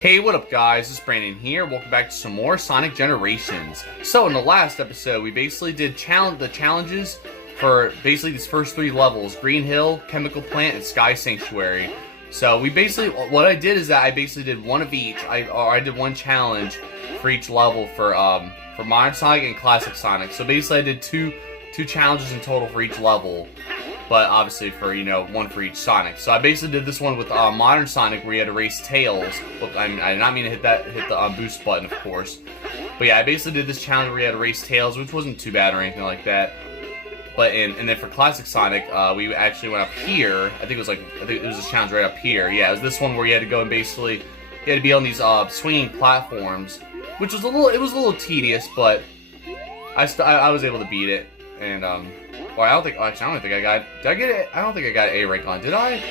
Hey, what up guys, it's Brandon here. Welcome back to some more Sonic Generations. So in the last episode, we basically did the challenges for basically these first three levels: Green Hill, Chemical Plant, and Sky Sanctuary. So we basically, what I did is that I basically did one of each. I did one challenge for each level for Modern Sonic and Classic Sonic. So basically I did two challenges in total for each level. But obviously for, one for each Sonic. So I basically did this one with Modern Sonic where you had to race Tails. I did not mean to hit the boost button, of course. But yeah, I basically did this challenge where you had to race Tails, which wasn't too bad or anything like that. But and then for Classic Sonic, we actually went up here. I think it was this challenge right up here. Yeah, it was this one where you had to go and basically you had to be on these swinging platforms, which was a little tedious, but I was able to beat it. And well, I don't think I got. Did I get it? I don't think I got an A rank on. Did I?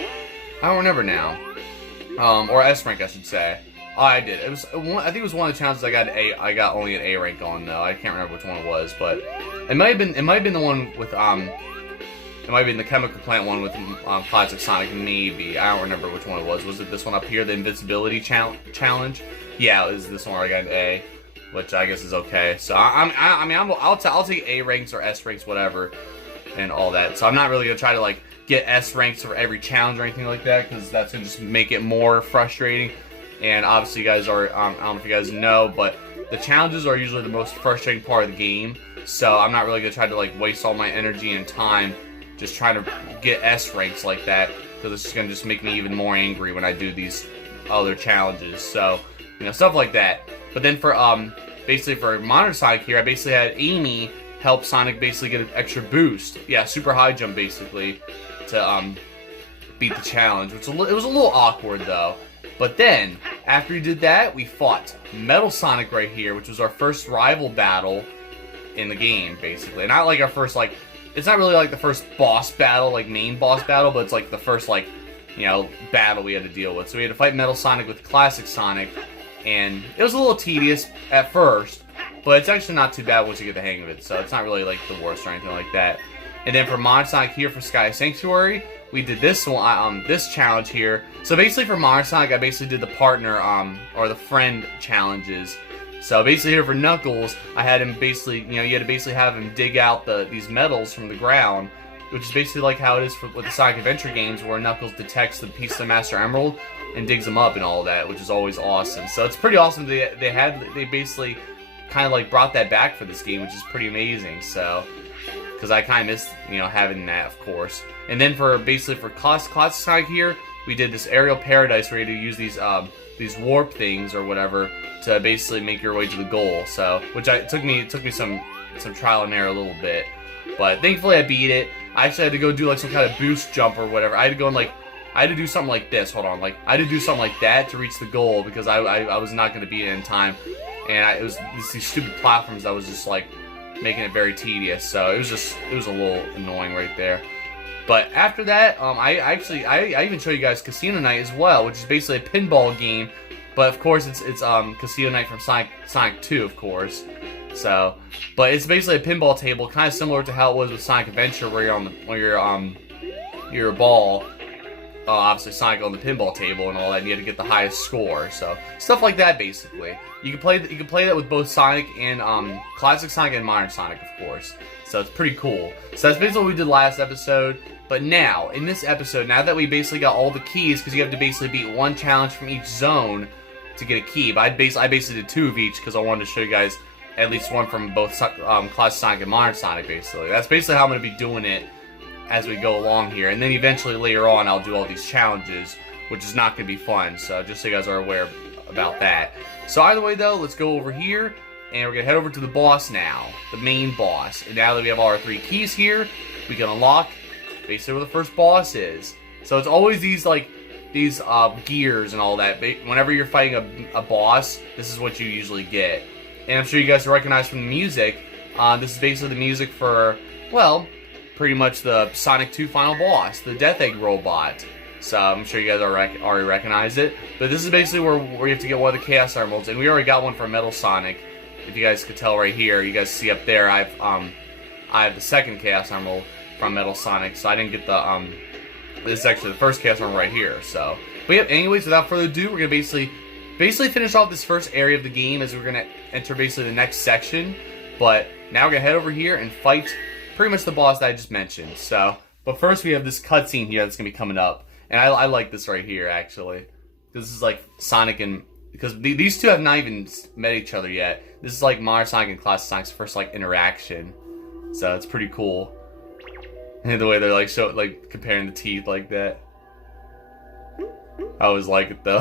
I don't remember now. Or S rank, I should say. Oh, I did. I think it was one of the challenges I got only an A rank on though. I can't remember which one it was, but it might have been the one with it might have been the Chemical Plant one with Classic Sonic, maybe. I don't remember which one it was. Was it this one up here, the Invincibility challenge? Yeah, it was this one where I got an A, which I guess is okay. So I'll take A ranks or S ranks, whatever, and all that. So I'm not really gonna try to like get S ranks for every challenge or anything like that, because that's gonna just make it more frustrating. And obviously, you guys are I don't know if you guys know, but the challenges are usually the most frustrating part of the game. So I'm not really gonna try to like waste all my energy and time just trying to get S ranks like that, because it's just gonna just make me even more angry when I do these other challenges. So stuff like that. But then for basically for Modern Sonic here, I basically had Amy help Sonic basically get an extra boost. Yeah, super high jump basically to beat the challenge, which it was a little awkward though. But then after we did that, we fought Metal Sonic right here, which was our first rival battle in the game basically. And not like our first it's not really like the first boss battle, like main boss battle, but it's like the first battle we had to deal with. So we had to fight Metal Sonic with Classic Sonic, and it was a little tedious at first, but it's actually not too bad once you get the hang of it. So it's not really like the worst or anything like that. And then for Modern Sonic here for Sky Sanctuary, we did this one, this challenge here. So basically for Modern Sonic, I basically did the partner or the friend challenges. So basically here for Knuckles, I had him basically, you had to basically have him dig out these metals from the ground, which is basically like how it is with the Sonic Adventure games, where Knuckles detects the piece of the Master Emerald and digs them up and all that, which is always awesome. So it's pretty awesome. They basically kind of like brought that back for this game, which is pretty amazing. So because I kind of missed having that, of course. And then for Classic Sonic here, we did this aerial paradise where you had to use these warp things or whatever to basically make your way to the goal. So which it took me some trial and error a little bit, but thankfully I beat it. I actually had to go do like some kind of boost jump or whatever. I had to go and I had to do something like this. Hold on, I had to do something like that to reach the goal, because I was not going to beat it in time, and it was these stupid platforms that was just like making it very tedious. So it was a little annoying right there. But after that, I even show you guys Casino Night as well, which is basically a pinball game, but of course it's Casino Night from Sonic 2, of course. So, but it's basically a pinball table, kind of similar to how it was with Sonic Adventure, where you're a ball. Obviously Sonic on the pinball table and all that, and you had to get the highest score. So stuff like that basically. You can play that with both Sonic and Classic Sonic and Modern Sonic, of course. So it's pretty cool. So that's basically what we did last episode. But now, in this episode, now that we basically got all the keys, because you have to basically beat one challenge from each zone to get a key. But I basically did two of each, because I wanted to show you guys at least one from both Classic Sonic and Modern Sonic, basically. That's basically how I'm going to be doing it as we go along here. And then eventually later on, I'll do all these challenges, which is not going to be fun. So just so you guys are aware about that. So either way, though, let's go over here, and we're going to head over to the boss now, the main boss. And now that we have all our three keys here, we can unlock basically where the first boss is. So it's always these gears and all that. Whenever you're fighting a boss, this is what you usually get. And I'm sure you guys recognize from the music, this is basically the music for, well, pretty much the Sonic 2 final boss, the Death Egg robot. So I'm sure you guys already recognize it. But this is basically where you have to get one of the Chaos Emeralds, and we already got one for Metal Sonic. If you guys could tell right here, you guys see up there, I have the second Chaos Emerald from Metal Sonic, so I didn't get the this is actually the first Chaos Emerald right here. So, but yeah, anyways, without further ado, we're gonna basically basically finished off this first area of the game as we're going to enter basically the next section. But now we're going to head over here and fight pretty much the boss that I just mentioned. So, but first we have this cutscene here that's going to be coming up. And I like this right here, actually. This is like Sonic and... Because these two have not even met each other yet. This is like Modern Sonic and Classic Sonic's first like interaction. So it's pretty cool. And the way they're like comparing the teeth like that. I always like it though.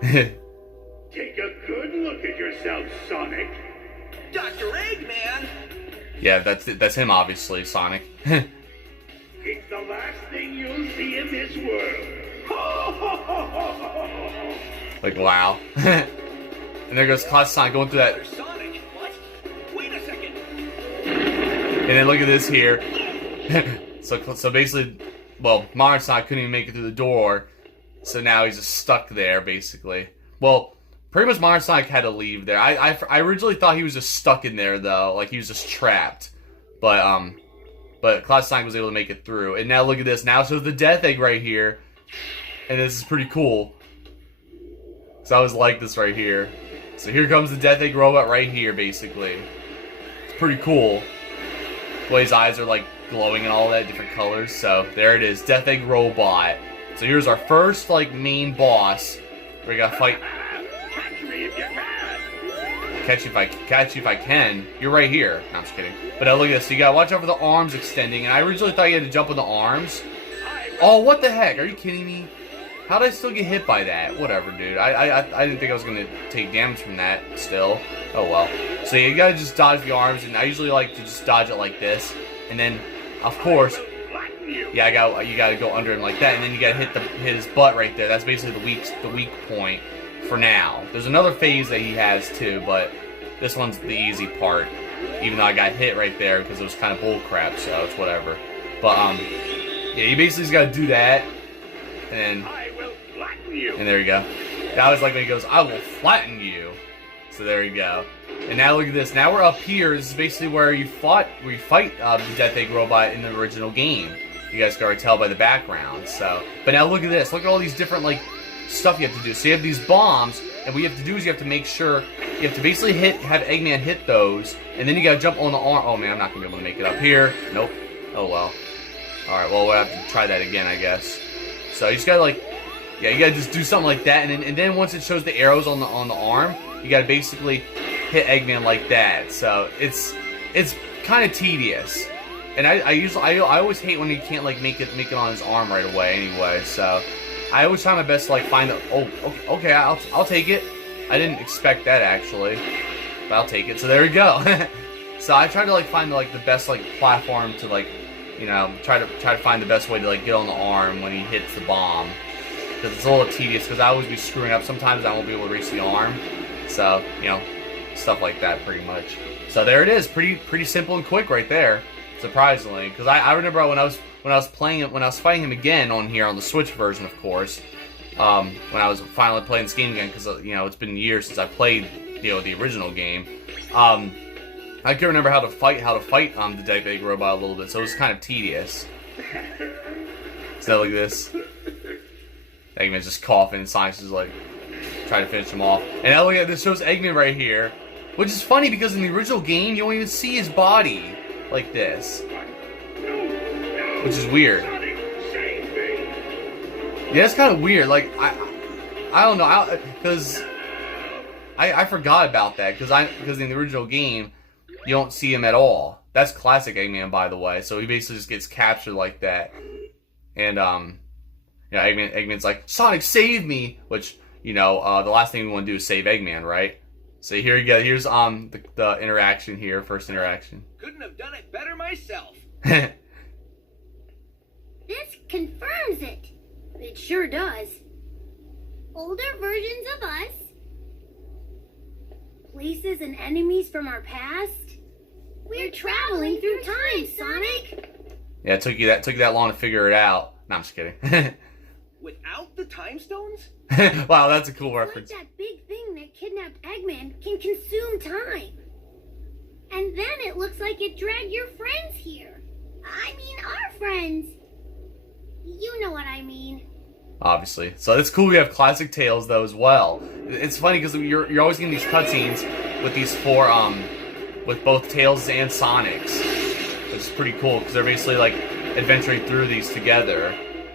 Take a good look at yourself, Sonic. Dr. Eggman! Yeah, that's him obviously, Sonic. It's the last thing you'll see in this world. Like, wow. And there goes Classic Sonic going through that. Sonic? What? Wait a second. And then look at this here. So basically, well, Modern Sonic couldn't even make it through the door. So now he's just stuck there, basically. Well, pretty much Modern Sonic had to leave there. I originally thought he was just stuck in there, though. Like, he was just trapped. But Classic Sonic was able to make it through. And now look at this. Now it shows the Death Egg right here. And this is pretty cool. So I always like this right here. So here comes the Death Egg robot right here, basically. It's pretty cool. The way his eyes are, like, glowing and all that, different colors. So there it is, Death Egg robot. So here's our first, like, main boss. We gotta fight. Catch me if you can. Catch you if I can. You're right here. No, I'm just kidding. But now look at this. So you gotta watch out for the arms extending. And I originally thought you had to jump on the arms. Oh, what the heck? Are you kidding me? How did I still get hit by that? Whatever, dude. I didn't think I was gonna take damage from that still. Oh well. So you gotta just dodge the arms, and I usually like to just dodge it like this. And then, of course, yeah, you gotta go under him like that, and then you gotta hit his butt right there. That's basically the weak point for now. There's another phase that he has too, but this one's the easy part. Even though I got hit right there because it was kind of bull crap, so it's whatever. But yeah, you basically just gotta do that, and there you go. I always like when he goes, "I will flatten you." So there you go. And now look at this. Now we're up here. This is basically where you fight the Death Egg robot in the original game. You guys can already tell by the background. So, but now look at this. Look at all these different like stuff you have to do. So you have these bombs, and what you have to do is you have to make sure you have to basically have Eggman hit those, and then you gotta jump on the arm. Oh man, I'm not gonna be able to make it up here. Nope. Oh well. All right. Well, we'll have to try that again, I guess. So you just gotta like, yeah, you gotta just do something like that, and then once it shows the arrows on the arm, you gotta basically hit Eggman like that. So it's kind of tedious, and I always hate when you can't like make it on his arm right away. Anyway, so I always try my best to like find the okay I'll take it. I didn't expect that actually, but I'll take it. So there we go. So I try to like find the best like platform to like, you know, try to find the best way to like get on the arm when he hits the bomb, because it's a little tedious. Because I always be screwing up. Sometimes I won't be able to reach the arm. So you know, stuff like that pretty much. So there it is, pretty simple and quick right there. Surprisingly, because I remember when I was fighting him again on here on the Switch version, of course. When I was finally playing this game again, because you know it's been years since I played the original game. I can remember how to fight the Death Egg robot a little bit, so it was kind of tedious. So look at this. Eggman's just coughing, and Sonic's just like trying to finish him off. And now look at this, shows Eggman right here, which is funny because in the original game you don't even see his body like this, which is weird. Yeah, it's kind of weird. Like I don't know, because I forgot about that because in the original game you don't see him at all. That's classic Eggman, by the way. So he basically just gets captured like that, and you know, Eggman's like, "Sonic, save me!" Which, you know, the last thing we want to do is save Eggman, right? So here you go. Here's the interaction here, first interaction. Couldn't have done it better myself. This confirms it. It sure does. Older versions of us, places and enemies from our past. We're traveling through time, Sonic. Yeah, it took you that long to figure it out. No, I'm just kidding. Without the time stones? Wow, that's a cool reference. Like that big thing that kidnapped Eggman can consume time. And then it looks like it dragged your friends here. I mean, our friends. You know what I mean. obviously. So it's cool we have classic Tails though as well. It's funny because you're always getting these cutscenes with these four with both Tails and Sonics, which is pretty cool because they're basically like adventuring through these together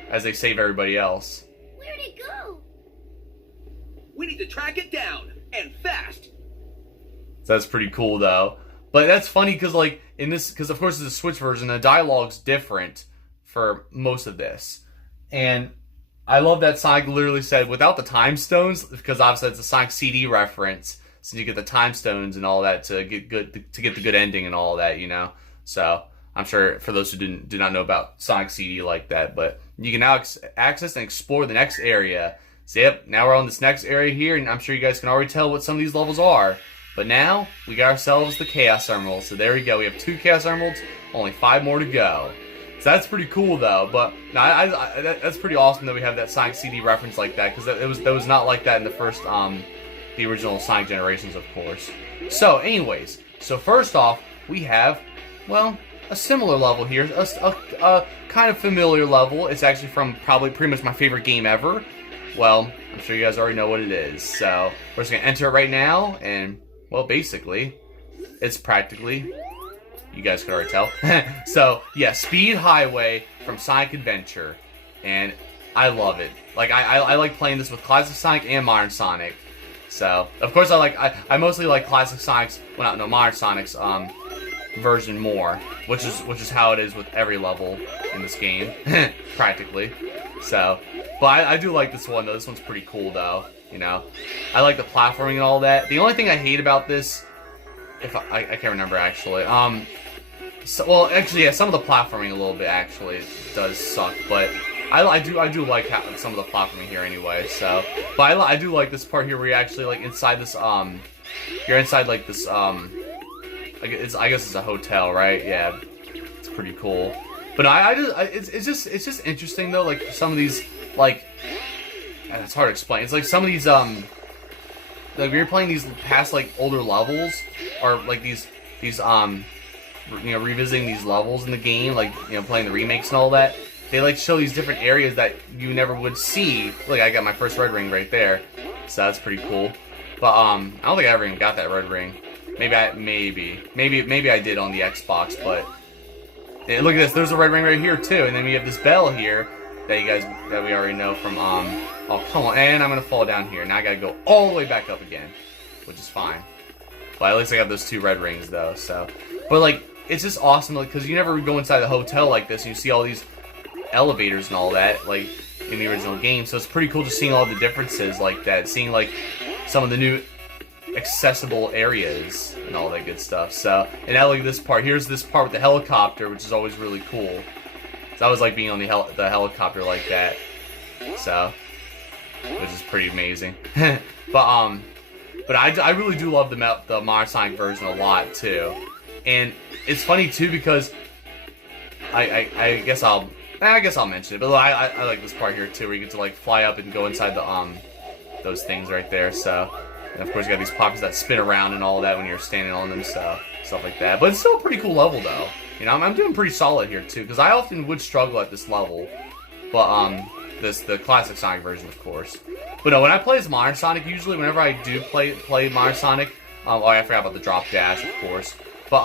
as they save everybody else. Where'd it go? We need to track it down, and fast. So that's pretty cool though. But that's funny because like in this, because of course it's a Switch version, the dialogue's different for most of this. And I love that Sonic literally said, without the time stones, because obviously it's a Sonic CD reference, since you get the time stones and all that to get the good ending and all that, you know. So I'm sure for those who do not know about Sonic CD like that, but you can now access and explore the next area. So yep, now we're on this next area here, and I'm sure you guys can already tell what some of these levels are. But now we got ourselves the Chaos Emeralds. So there we go. We have 2 Chaos Emeralds, only 5 more to go. So that's pretty cool though. But no, that's pretty awesome that we have that Sonic CD reference like that, because that was not like that in the first the original Sonic Generations, of course. So anyways, so first off we have, well, a similar level here, a kind of familiar level. It's actually from probably pretty much my favorite game ever. Well, I'm sure you guys already know what it is. So we're just gonna enter it right now, and well, basically, it's practically, you guys can already tell. So yeah, Speed Highway from Sonic Adventure, and I love it. Like I like playing this with Classic Sonic and Modern Sonic. So of course I mostly like Classic Sonic's, well, no, Modern Sonic's version more, which is how it is with every level in this game, practically. So, but I do like this one though. This one's pretty cool though. You know, I like the platforming and all that. The only thing I hate about this, if I can't remember actually. So, well, actually, yeah, some of the platforming a little bit actually does suck, but I do like some of the platforming here anyway. So, but I do like this part here where you're actually like inside this you're inside like this I guess it's a hotel, right? Yeah, it's pretty cool. But it's just interesting though. Like some of these, like, it's hard to explain. It's like some of these like when you're playing these past like older levels, or like these you know, revisiting these levels in the game, like, you know, playing the remakes and all that. They like show these different areas that you never would see. Look, I got my first red ring right there, so that's pretty cool. But I don't think I ever even got that red ring. Maybe I did on the Xbox, but yeah, look at this. There's a red ring right here too, and then we have this bell here that we already know from oh, come on, and I'm gonna fall down here. Now I gotta go all the way back up again, which is fine. But at least I got those 2 red rings though. So, but like, it's just awesome, like, because you never go inside the hotel like this and you see all these elevators and all that, like in the original game. So it's pretty cool just seeing all the differences like that, seeing like some of the new accessible areas and all that good stuff. So, and now look at this part. Here's this part with the helicopter, which is always really cool. So I always like being on the helicopter like that. So, which is pretty amazing. But I really do love the Modern Sonic version a lot too. And it's funny too because I guess I'll mention it, but I like this part here too, where you get to like fly up and go inside the those things right there. So, and of course you got these poppers that spin around and all that when you're standing on them, stuff like that. But it's still a pretty cool level though. You know, I'm doing pretty solid here too, because I often would struggle at this level. But the classic Sonic version, of course. But no, when I play as Modern Sonic, usually whenever I do play Modern Sonic, oh, I forgot about the drop dash, of course. But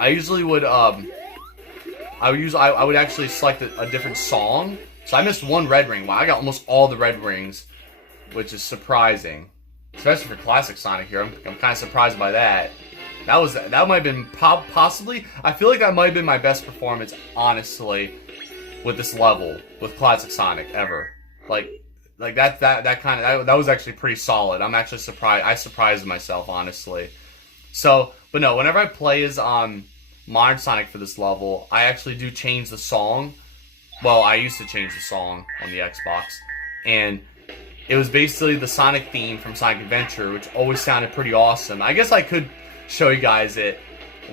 I usually would I would actually select a different song. So I missed 1 red ring. Wow, I got almost all the red rings, which is surprising, especially for classic Sonic here. I'm kind of surprised by that. That might have been possibly. I feel like that might have been my best performance, honestly, with this level with classic Sonic ever. Like that was actually pretty solid. I'm actually surprised. I surprised myself, honestly. So, but no, whenever I play as Modern Sonic for this level, I actually do change the song. Well, I used to change the song on the Xbox, and it was basically the Sonic theme from Sonic Adventure, which always sounded pretty awesome. I guess I could show you guys it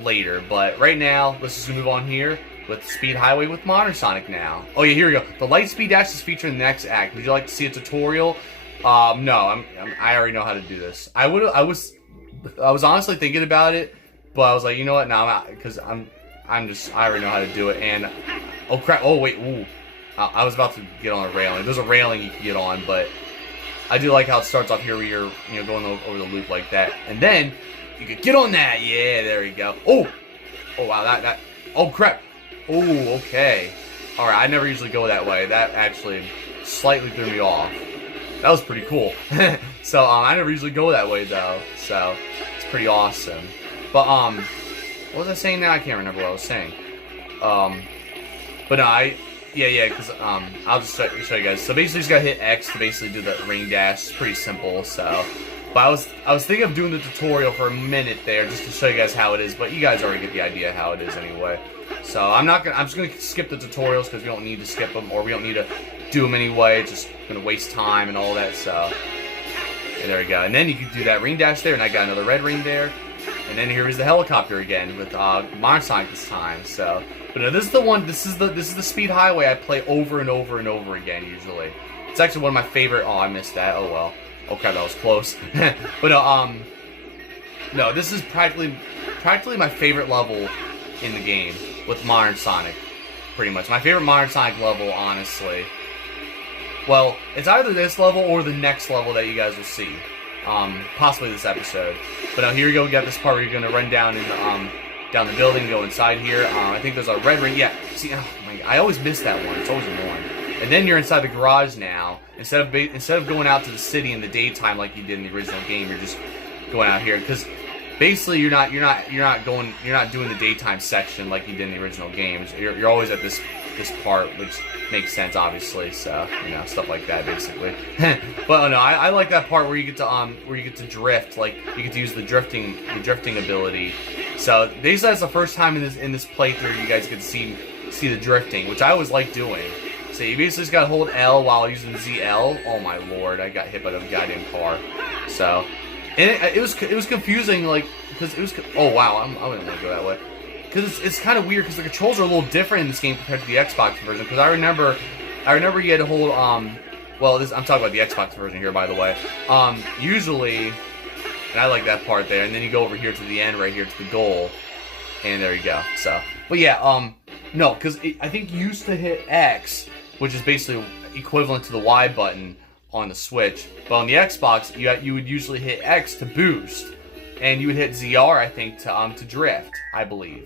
later, but right now, let's just move on here with Speed Highway with Modern Sonic now. Oh yeah, here we go. The light speed dash is featured in the next act. Would you like to see a tutorial? No, I already know how to do this. I was honestly thinking about it, but I was like, you know what? No, I'm not, because I already know how to do it. And oh crap! Oh wait, ooh, I was about to get on a railing. There's a railing you can get on, but I do like how it starts off here where you're, going over the loop like that. And then you can get on that. Yeah, there you go. Oh! Oh, wow, that... Oh, crap. Oh, okay. Alright, I never usually go that way. That actually slightly threw me off. That was pretty cool. So, I never usually go that way, though. So, it's pretty awesome. But, what was I saying now? I can't remember what I was saying. But no, yeah, because, I'll just show you guys. So, basically, you just gotta hit X to basically do the ring dash. It's pretty simple, so... But I was thinking of doing the tutorial for a minute there, just to show you guys how it is, but you guys already get the idea how it is anyway. So, I'm just gonna skip the tutorials, because we don't need to skip them, or we don't need to do them anyway. It's just gonna waste time and all that, so... And there we go. And then you can do that ring dash there, and I got another red ring there. And then here is the helicopter again with Modern Sonic this time. So, but no, this is the one. This is the speed highway I play over and over and over again usually. It's actually one of my favorite. Oh, I missed that. Oh well. Okay, that was close. But no, this is practically my favorite level in the game with Modern Sonic. Pretty much my favorite Modern Sonic level, honestly. Well, it's either this level or the next level that you guys will see. Possibly this episode. But now here we go, we got this part where you're gonna run down in the, down the building, go inside here. I think there's a red ring. Yeah, see, oh my God, I always miss that one. It's always annoying. And then you're inside the garage now. Instead of going out to the city in the daytime like you did in the original game, you're just going out here because basically you're not doing the daytime section like you did in the original games. You're always at this part, which makes sense, obviously. So stuff like that, basically. But no, I like that part where you get to drift. Like you get to use the drifting ability. So basically, that's the first time in this playthrough you guys get to see the drifting, which I always like doing. So you basically just gotta hold L while using ZL. Oh my lord, I got hit by the goddamn car. So, and it was confusing, like because it was. Oh wow, I wouldn't want to go that way. Because it's kind of weird because the controls are a little different in this game compared to the Xbox version. Because I remember you had to hold well, I'm talking about the Xbox version here, by the way. Usually, and I like that part there. And then you go over here to the end, right here to the goal, and there you go. So, but yeah, no, because I think you used to hit X, which is basically equivalent to the Y button on the Switch. But on the Xbox, you would usually hit X to boost, and you would hit ZR, I think, to drift, I believe.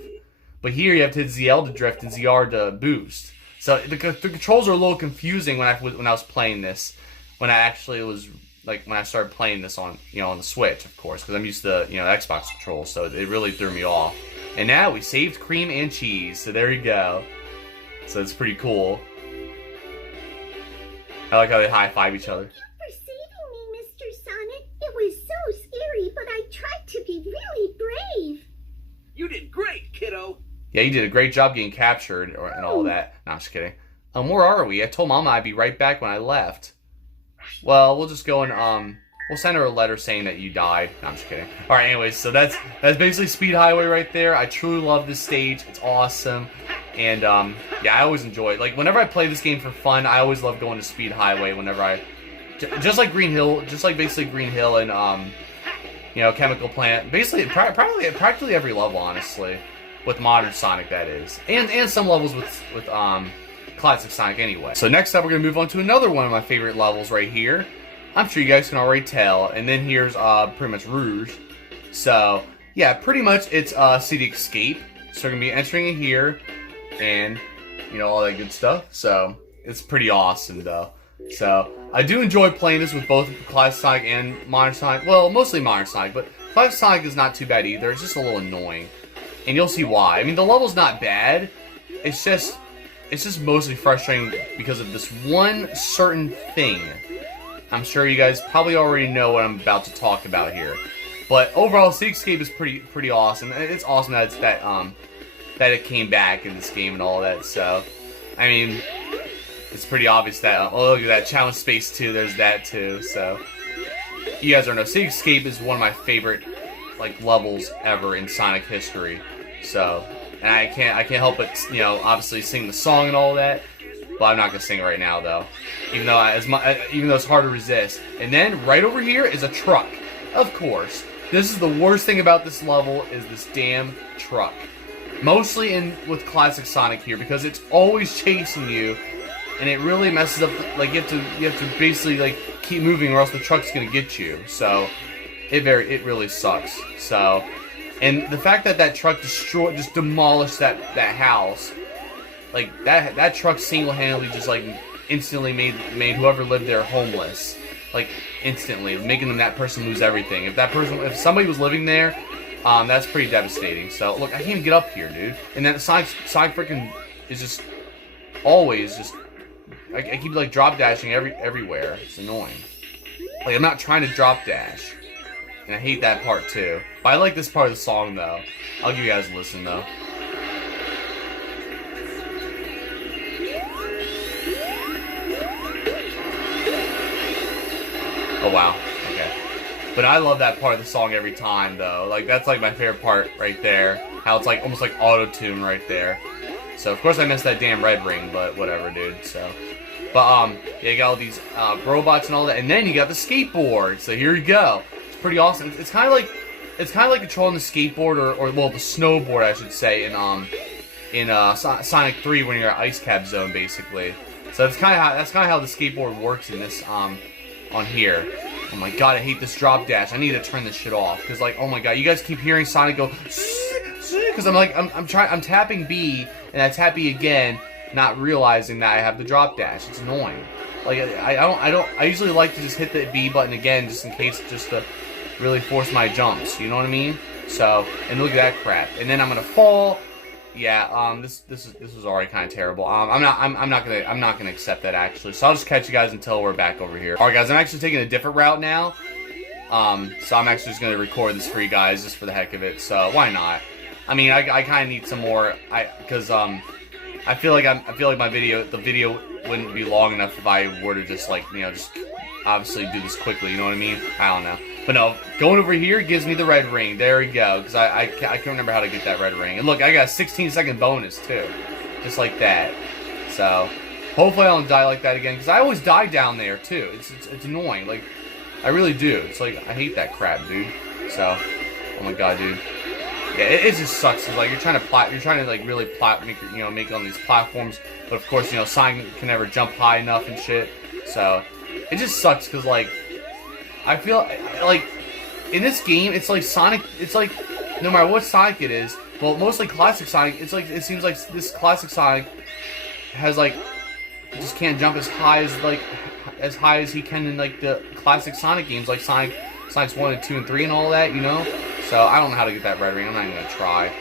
But here you have to hit ZL to drift and ZR to boost. So the controls are a little confusing when I was playing this. When I started playing this on on the Switch, of course, because I'm used to Xbox controls, so it really threw me off. And now we saved cream and cheese, so there you go. So it's pretty cool. I like how they high-five each other. Thank you for saving me, Mr. Sonic. It was so scary, but I tried to be really brave. You did great, kiddo. Yeah, you did a great job getting captured and all that. No, I'm just kidding. Where are we? I told Mama I'd be right back when I left. Well, we'll just go and we'll send her a letter saying that you died. No, I'm just kidding. All right, anyways, so that's basically Speed Highway right there. I truly love this stage. It's awesome, and yeah, I always enjoy it. Like whenever I play this game for fun, I always love going to Speed Highway. Whenever just like Green Hill, basically Green Hill and Chemical Plant. Basically, practically every level, honestly, with Modern Sonic, that is, and some levels with Classic Sonic anyway. So next up, we're gonna move on to another one of my favorite levels right here. I'm sure you guys can already tell. And then here's pretty much Rouge. So yeah, pretty much it's City Escape. So we're gonna be entering it here, and all that good stuff. So it's pretty awesome though. So I do enjoy playing this with both Classic Sonic and Modern Sonic. Well, mostly Modern Sonic, but Classic Sonic is not too bad either. It's just a little annoying, and you'll see why. I mean, the level's not bad. It's just mostly frustrating because of this one certain thing. I'm sure you guys probably already know what I'm about to talk about here. But overall, City Escape is pretty awesome. It's awesome that that it came back in this game and all that. So, I mean, it's pretty obvious that look at that Challenge Space 2. There's that too. So, you guys already know City Escape is one of my favorite levels ever in Sonic history. So, and I can't help but obviously sing the song and all that. But I'm not gonna sing it right now though, even though it's hard to resist. And then right over here is a truck. Of course, this is the worst thing about this level is this damn truck. Mostly with Classic Sonic here because it's always chasing you, and it really messes up. Like you have to basically like keep moving, or else the truck's gonna get you. So it really sucks. So, and the fact that truck just demolished that house, like that truck single-handedly just like instantly made whoever lived there homeless, like instantly, making them that person lose everything. If somebody was living there, that's pretty devastating. So look, I can't even get up here, dude. And then Sonic freaking is just always just. I keep like drop dashing everywhere. It's annoying. Like I'm not trying to drop dash, and I hate that part too. But I like this part of the song though. I'll give you guys a listen though. Oh wow. Okay. But I love that part of the song every time though. Like that's like my favorite part right there. How it's like almost like auto-tune right there. So of course I missed that damn red ring, but whatever, dude. So. But, yeah, you got all these, robots and all that, and then you got the skateboard, so here you go. It's pretty awesome. It's kind of like controlling the skateboard, or the snowboard, I should say, in Sonic 3 when you're at Ice Cap Zone, basically. So that's kind of how the skateboard works in this, on here. Oh my god, I hate this drop dash. I need to turn this shit off, because, like, oh my god, you guys keep hearing Sonic go, because I'm tapping B, and I tap B again, not realizing that I have the drop dash. It's annoying. Like I usually like to just hit the B button again just in case, just to really force my jumps. You know what I mean? So, and look at that crap. And then I'm gonna fall. Yeah. This was already kind of terrible. I'm not gonna accept that actually. So I'll just catch you guys until we're back over here. All right, guys. I'm actually taking a different route now. So I'm actually just gonna record this for you guys just for the heck of it. So why not? I mean, I kind of need some more. I feel like the video wouldn't be long enough if I were to just like, just obviously do this quickly, you know what I mean? I don't know. But no, going over here gives me the red ring. There we go, because I can't remember how to get that red ring. And look, I got a 16-second bonus too. Just like that. So, hopefully I don't die like that again, because I always die down there too. It's annoying, like, I really do. It's like, I hate that crap, dude. So, oh my god, dude. Yeah, it just sucks. It's like you're trying to like really make on these platforms, but of course, Sonic can never jump high enough and shit. So it just sucks because like I feel like in this game, it's like Sonic. It's like no matter what Sonic it is, well, mostly classic Sonic. It's like it seems like this classic Sonic has like just can't jump as high as he can in like the classic Sonic games, like Sonic's 1 and 2 and 3 and all that, So I don't know how to get that red ring. I'm not even gonna try.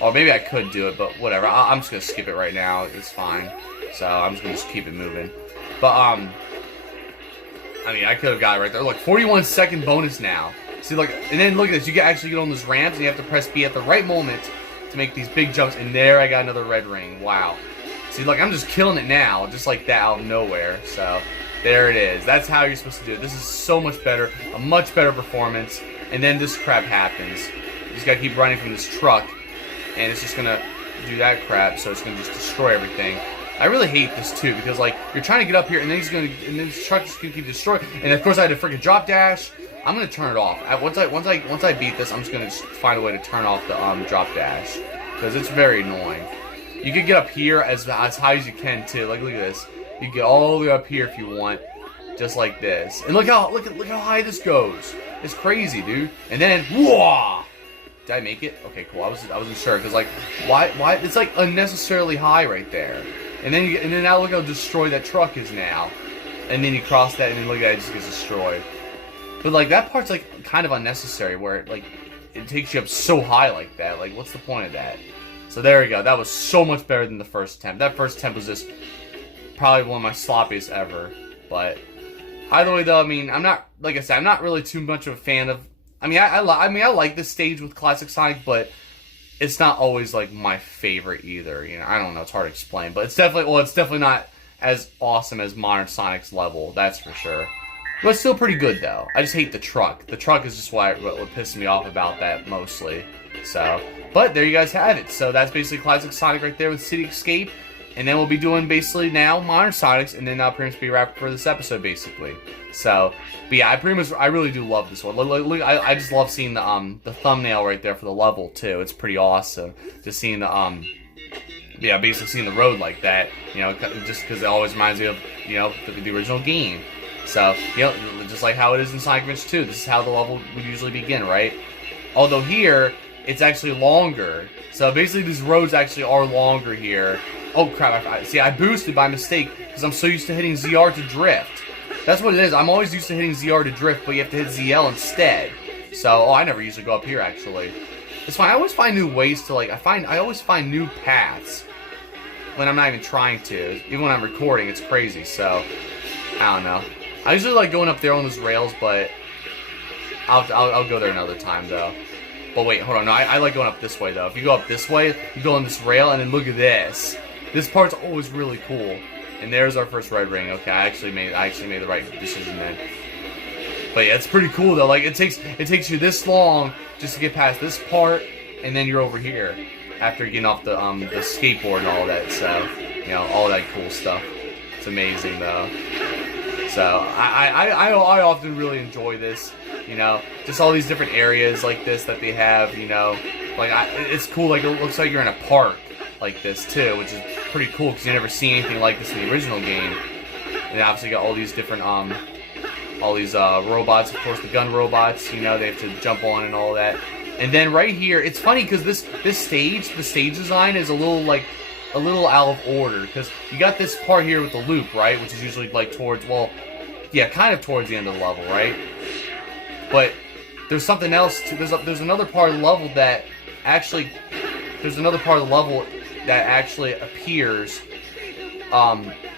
Or maybe I could do it, but whatever. I'm just gonna skip it right now. It's fine. So I'm just gonna keep it moving. But I mean, I could have got it right there. Look, 41-second bonus now. See, look, and then look at this. You can actually get on those ramps, and you have to press B at the right moment to make these big jumps. And there, I got another red ring. Wow. See, look, I'm just killing it now, just like that out of nowhere. So there it is. That's how you're supposed to do it. This is so much better, a much better performance. And then this crap happens. You just gotta keep running from this truck, and it's just gonna do that crap. So it's gonna just destroy everything. I really hate this too because like you're trying to get up here, and then and then this truck is gonna keep destroying. And of course I had to freaking drop dash. I'm gonna turn it off. Once I beat this, I'm just gonna find a way to turn off the drop dash because it's very annoying. You can get up here as high as you can too. Like look at this. You can get all the way up here if you want, just like this. And look how high this goes. It's crazy, dude. And then, whoa! Did I make it? Okay, cool. I wasn't sure because like, why? It's like unnecessarily high right there. And then now look how destroyed that truck is now. And then you cross that, and then look at it, just gets destroyed. But like that part's like kind of unnecessary, where it takes you up so high like that. Like, what's the point of that? So there we go. That was so much better than the first attempt. That first attempt was just probably one of my sloppiest ever. But either way, though, I mean, I'm not, like I said, I'm not really too much of a fan of. I mean, I like this stage with Classic Sonic, but it's not always like my favorite either. I don't know. It's hard to explain, but it's definitely not as awesome as Modern Sonic's level. That's for sure. But it's still pretty good though. I just hate the truck. The truck is just what pisses me off about that mostly. So, but there you guys have it. So that's basically Classic Sonic right there with City Escape. And then we'll be doing basically now Modern Sonics, and then that'll pretty much be wrapped for this episode, basically. So, but yeah, I really do love this one. Look, I just love seeing the thumbnail right there for the level too. It's pretty awesome. Just seeing the yeah, basically seeing the road like that, you know, just because it always reminds me of, you know, the original game. So, you know, just like how it is in Sonic Adventure 2, this is how the level would usually begin, right? Although here, it's actually longer. So basically these roads actually are longer here. Oh crap, see, I boosted by mistake because I'm so used to hitting ZR to drift. That's what it is. I'm always used to hitting ZR to drift, but you have to hit ZL instead. So, I never usually go up here, actually. It's fine. I always find new ways to, like, I always find new paths when I'm not even trying to. Even when I'm recording, it's crazy, so, I don't know. I usually like going up there on those rails, but I'll go there another time, though. But wait, hold on. No, I like going up this way, though. If you go up this way, you go on this rail, and then look at this. This part's always really cool. And there's our first red ring. Okay, I actually made the right decision then. But yeah, it's pretty cool though. Like it takes you this long just to get past this part, and then you're over here after getting off the skateboard and all that. So you know, all that cool stuff. It's amazing though. So I often really enjoy this. You know, just all these different areas like this that they have. You know, like it's cool. Like it looks like you're in a park like this too, which is pretty cool because you never see anything like this in the original game. And obviously you got all these different robots, of course the gun robots, you know, they have to jump on and all that. And then right here, it's funny because the stage design is a little out of order because you got this part here with the loop, right, which is usually like towards, well, yeah, kind of towards the end of the level, right? But there's something else. There's another part of the level that actually appears,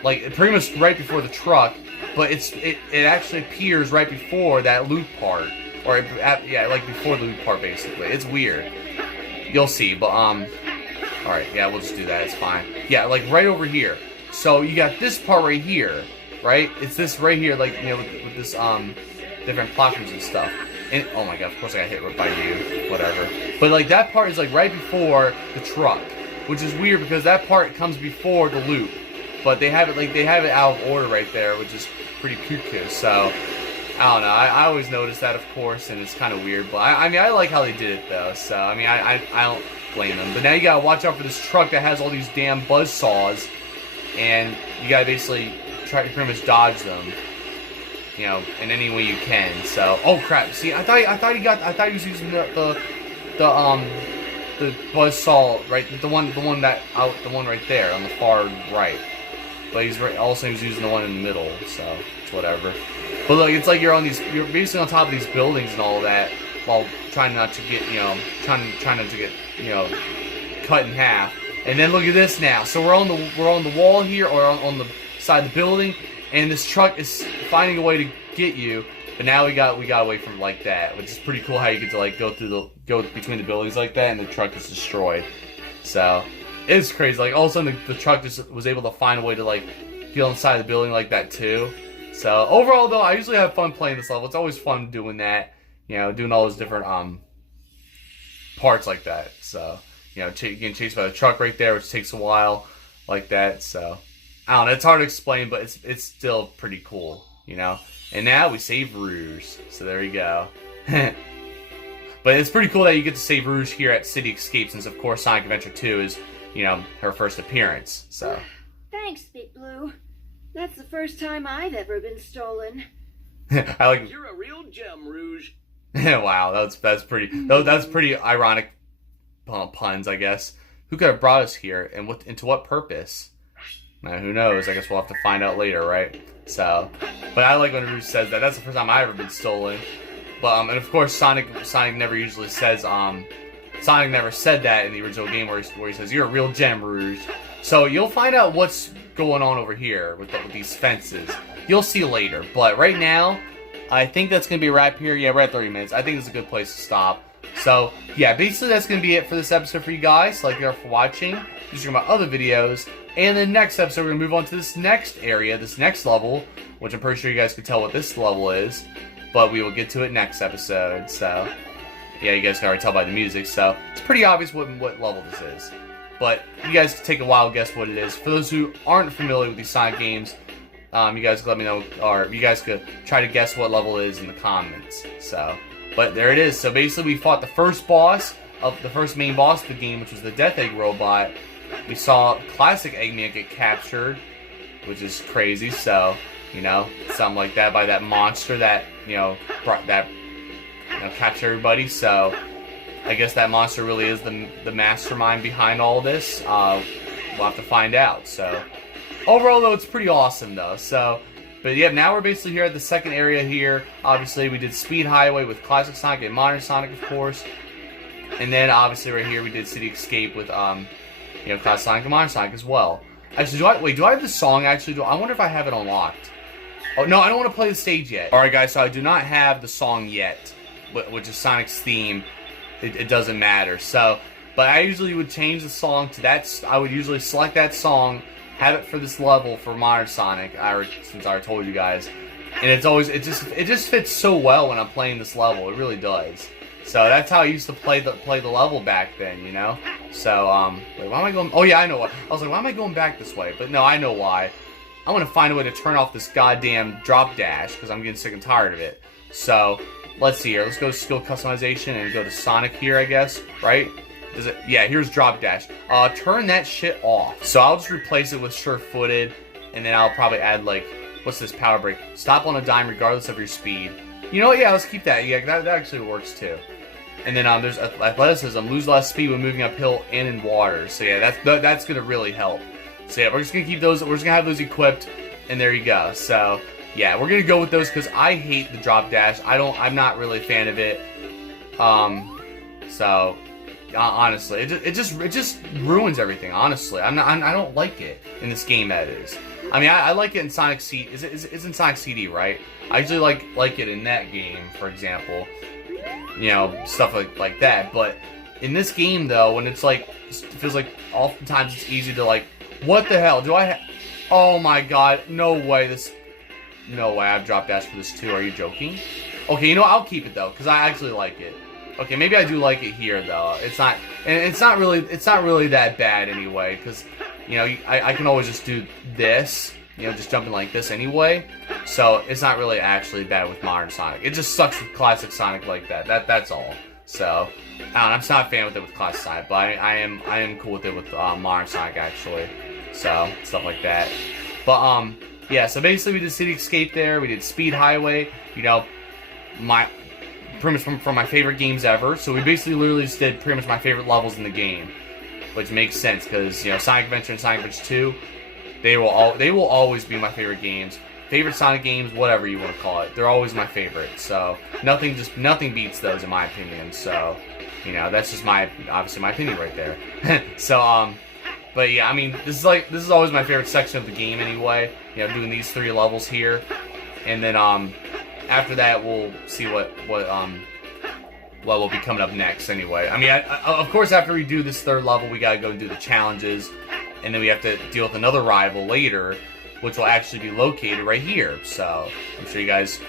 like pretty much right before the truck, but it actually appears right before that loop part, or yeah, like before the loop part basically. It's weird. You'll see, but all right, yeah, we'll just do that. It's fine. Yeah, like right over here. So you got this part right here, right? It's this right here, like you know, with this different platforms and stuff. And oh my god, of course I got hit by you, whatever. But like that part is like right before the truck, which is weird because that part comes before the loop. But they have it out of order right there, which is pretty cuckoo. So I don't know. I always notice that, of course, and it's kind of weird. But I mean, I like how they did it though. So I mean, I don't blame them. But now you gotta watch out for this truck that has all these damn buzz saws, and you gotta basically try to pretty much dodge them. You know, in any way you can. So, oh crap! See, I thought he was using the buzz saw, right? The one right there on the far right. But he was using the one in the middle. So it's whatever. But look, it's like you're basically on top of these buildings and all that, while trying not to get cut in half. And then look at this now. So we're on the wall here, or on the side of the building. And this truck is finding a way to get you, but now we got away from it like that, which is pretty cool how you get to like go between the buildings like that, and the truck is destroyed. So it's crazy. Like all of a sudden the truck just was able to find a way to like get on the side of the building like that too. So overall though, I usually have fun playing this level. It's always fun doing that, you know, doing all those different parts like that. So you know, getting chased by the truck right there, which takes a while like that. So I don't know, it's hard to explain, but it's still pretty cool, you know? And now we save Rouge, so there we go. But it's pretty cool that you get to save Rouge here at City Escape, since of course Sonic Adventure 2 is, you know, her first appearance, so. Thanks, Big Blue. That's the first time I've ever been stolen. I like. You're a real gem, Rouge. Wow, that's pretty ironic puns, I guess. Who could have brought us here, and to what purpose? Now, who knows? I guess we'll have to find out later, right? So, but I like when Rouge says that. That's the first time I've ever been stolen. But and of course, Sonic never usually says Sonic never said that in the original game where he says you're a real gem, Rouge. So you'll find out what's going on over here with these fences. You'll see later. But right now, I think that's gonna be a wrap here. Yeah, we're at 30 minutes. I think it's a good place to stop. So yeah, basically that's gonna be it for this episode for you guys. Like you for watching. Just check my other videos. And the next episode, we're going to move on to this next area, this next level, which I'm pretty sure you guys can tell what this level is, but we will get to it next episode, so, yeah, you guys can already tell by the music, so, it's pretty obvious what level this is, but you guys can take a wild guess what it is. For those who aren't familiar with these Sonic games, you guys can let me know, or you guys could try to guess what level it is in the comments, so, but there it is. So basically we fought the first main boss of the game, which was the Death Egg robot, we saw classic Eggman get captured, which is crazy. So, you know, something like that by that monster that, captured everybody. So, I guess that monster really is the mastermind behind all this. We'll have to find out. So, overall, though, it's pretty awesome, though. So, but yeah, now we're basically here at the second area here. Obviously, we did Speed Highway with Classic Sonic and Modern Sonic, of course. And then, obviously, right here, we did City Escape with, Classic Sonic and Modern Sonic as well. Actually, do I have the song, actually? I wonder if I have it unlocked. Oh, no, I don't want to play the stage yet. Alright, guys, so I do not have the song yet, which is Sonic's theme. It doesn't matter. So, but I usually would change the song to that. I would usually select that song, have it for this level for Modern Sonic. Since I already told you guys, and it just fits so well when I'm playing this level. It really does. So that's how I used to play the level back then, you know. So wait, why am I going? Oh yeah, I know what. I was like, why am I going back this way? But no, I know why. I want to find a way to turn off this goddamn drop dash because I'm getting sick and tired of it. So. Let's see here. Let's go to skill customization and go to Sonic here, I guess. Right? Does it? Yeah, here's drop dash. Turn that shit off. So I'll just replace it with sure-footed, and then I'll probably add like, what's this power break? Stop on a dime regardless of your speed. You know what? Yeah, let's keep that. Yeah, that actually works too. And then there's athleticism. Lose less speed when moving uphill and in water. So yeah, that's gonna really help. So yeah, we're just gonna keep those. We're just gonna have those equipped, and there you go. So. Yeah, we're gonna go with those because I hate the drop dash. I'm not really a fan of it. Honestly, it just ruins everything. Honestly, I don't like it in this game. That is, I mean, I like it in Sonic CD. It's in Sonic CD, right? I usually like it in that game, for example. You know, stuff like that. But in this game, though, when it's like, it feels like oftentimes it's easy to like, what the hell do I? Oh my God, no way this. No way, I've dropped dash for this too. Are you joking? Okay, you know what? I'll keep it though, because I actually like it. Okay, maybe I do like it here though. It's not really that bad anyway, because you know I can always just do this, you know, just jumping like this anyway. So it's not really actually bad with Modern Sonic. It just sucks with Classic Sonic like that. That's all. So I don't know, I'm just not a fan with it with Classic Sonic, but I am cool with it with Modern Sonic actually. So stuff like that. But yeah, so basically we did City Escape there, we did Speed Highway, you know, pretty much from my favorite games ever. So we basically literally just did pretty much my favorite levels in the game, which makes sense because, you know, Sonic Adventure and Sonic Adventure 2, they will always be my favorite games. Favorite Sonic games, whatever you want to call it, they're always my favorite. So nothing beats those in my opinion. So, you know, that's just obviously my opinion right there. So but yeah, I mean, this is always my favorite section of the game anyway. You know, doing these 3 levels here, and then after that we'll see what will be coming up next. Anyway, I mean, of course after we do this 3rd level, we gotta go and do the challenges, and then we have to deal with another rival later, which will actually be located right here. So I'm sure you guys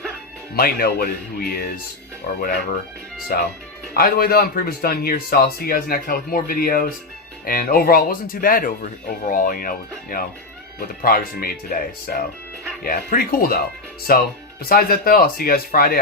might know who he is or whatever. So either way though, I'm pretty much done here. So I'll see you guys next time with more videos. And overall, it wasn't too bad overall, you know, with the progress we made today. So, yeah, pretty cool though. So, besides that though, I'll see you guys Friday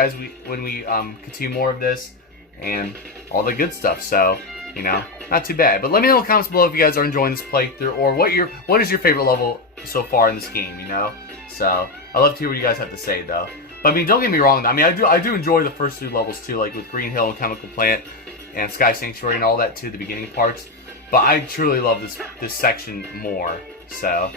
when we continue more of this and all the good stuff. So, you know, not too bad. But let me know in the comments below if you guys are enjoying this playthrough or what is your favorite level so far in this game. You know, so I'd love to hear what you guys have to say though. But I mean, don't get me wrong. I mean, I do enjoy the first 2 levels too, like with Green Hill and Chemical Plant and Sky Sanctuary and all that too, the beginning parts. But I truly love this section more, so,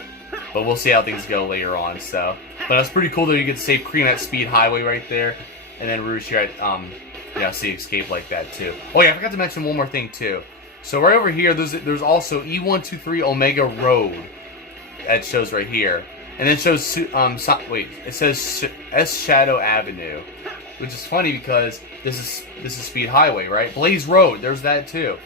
but we'll see how things go later on, so. But it's pretty cool that you get to save Cream at Speed Highway right there, and then Rouge here at, Sea Escape like that too. Oh yeah, I forgot to mention one more thing too. So right over here, there's also E123 Omega Road, that shows right here. And then it shows, it says S Shadow Avenue, which is funny because this is Speed Highway, right? Blaze Road, there's that too.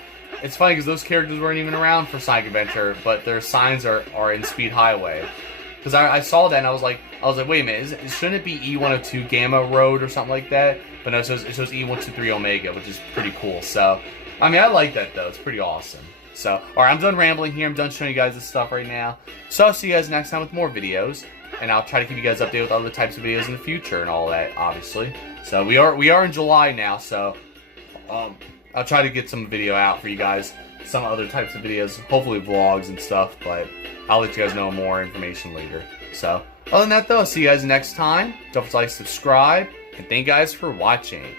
It's funny because those characters weren't even around for Sonic Adventure, but their signs are in Speed Highway. Because I saw that and I was like, wait a minute, shouldn't it be E102 Gamma Road or something like that? But no, it shows E123 Omega, which is pretty cool. So, I mean, I like that though. It's pretty awesome. So, alright, I'm done rambling here. I'm done showing you guys this stuff right now. So, I'll see you guys next time with more videos. And I'll try to keep you guys updated with other types of videos in the future and all that, obviously. So, we are in July now, so I'll try to get some video out for you guys some other types of videos, hopefully vlogs and stuff, but I'll let you guys know more information later. So, other than that though, I'll see you guys next time. Don't forget to like, subscribe, and thank you guys for watching.